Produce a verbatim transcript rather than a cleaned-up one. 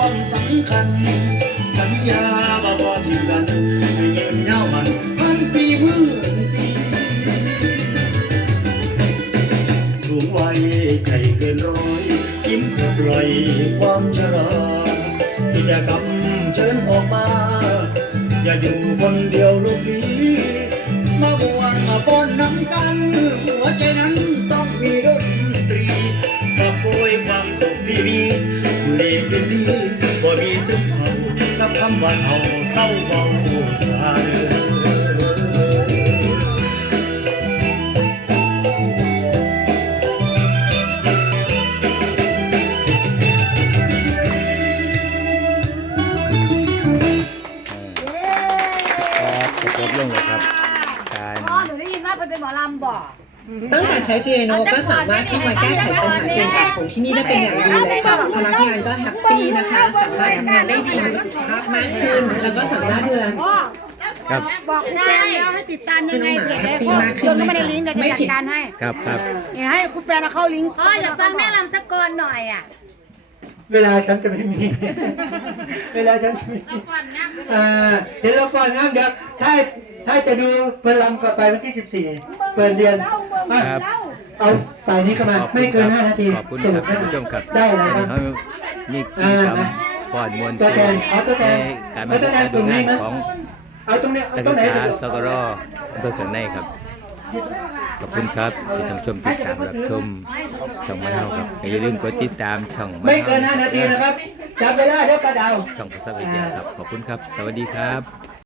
ความสำคัญสัญญาบ่บ่ทิ้งกันให้ยืนยาวมันพันปีหมื่นปีสูงวัยใครเกินร้อยยิ้มเพื่อปล่อยความชรากิจกรรมเชิญออกมาอย่าอยู่คนเดียวลูกนี้มาบวนมาป้อนน้ำกันหัวใจนั้นต้องมีดนตรีมาโปรยความสุขที่มีเลกินดีบ่มีซึมเศร้ากับคำว่าเฮาเศร้าเบาสาเด้จบลงเลยครับการอ๋อหนูได้ยินว่าเป็นหมอลำบอกตั้งแต่ใช้ จี เอ โน ก็สามารถเข้ามาแก้ไขปัญหาเกณฑ์การของที่นี่ได้เป็นอย่างดีเลยค่ะพนักงานก็แฮปปี้นะคะสามารถทำงานได้ดีมีประสิทธิภาพมากขึ้นแล้วก็สามารถดูแลครับบอกคุณแฟนแล้วให้ติดตามยังไงเพจเลยเพราะโยนเข้ามาในลิงก์เดี๋ยวจะจัดการให้ครับครับเนี่ยให้คุณแฟนเอาเข้าลิงก์อ๋ออยากฟังแม่ลำสักกรหน่อยอ่ะเวลาฉันจะไม่มี เวลาฉันจะไม่มีอ่าเดี๋ยวเราก่อนนะเดี๋ยวถ้าถ้าจะดูเปิดลำก็ไปวันที่สิบสี่เปิดเรียนอ่ะครับเอาฝ่ายนี้เข้ามาขอบคุณไม่เกินห้านาทีขอบคุณส่งครับให้ท่านผู้ชมครับได้เลยครับวันนี้เขามีกิจกรรมฟ้อนมวลตัวแทนเอาตัวแทนการเอาตัวแทนกลุ่มนี้งานนะของเอาตรงนี้เอานักตรศึงกไหนษาสุดสกรอำเภอเขื่อนในครับ ขอบคุณครับที่ท่านผู้ชมติดตามรับชมช่องมะนาวครับอย่าลืมกดติดตามช่องมะไม่นาวเกินห้านาทีนะครับจับเวลาเดี๋ยวกระเดาช่องภาษาวิทยาครับ ขอบคุณครับ สวัสดีครับ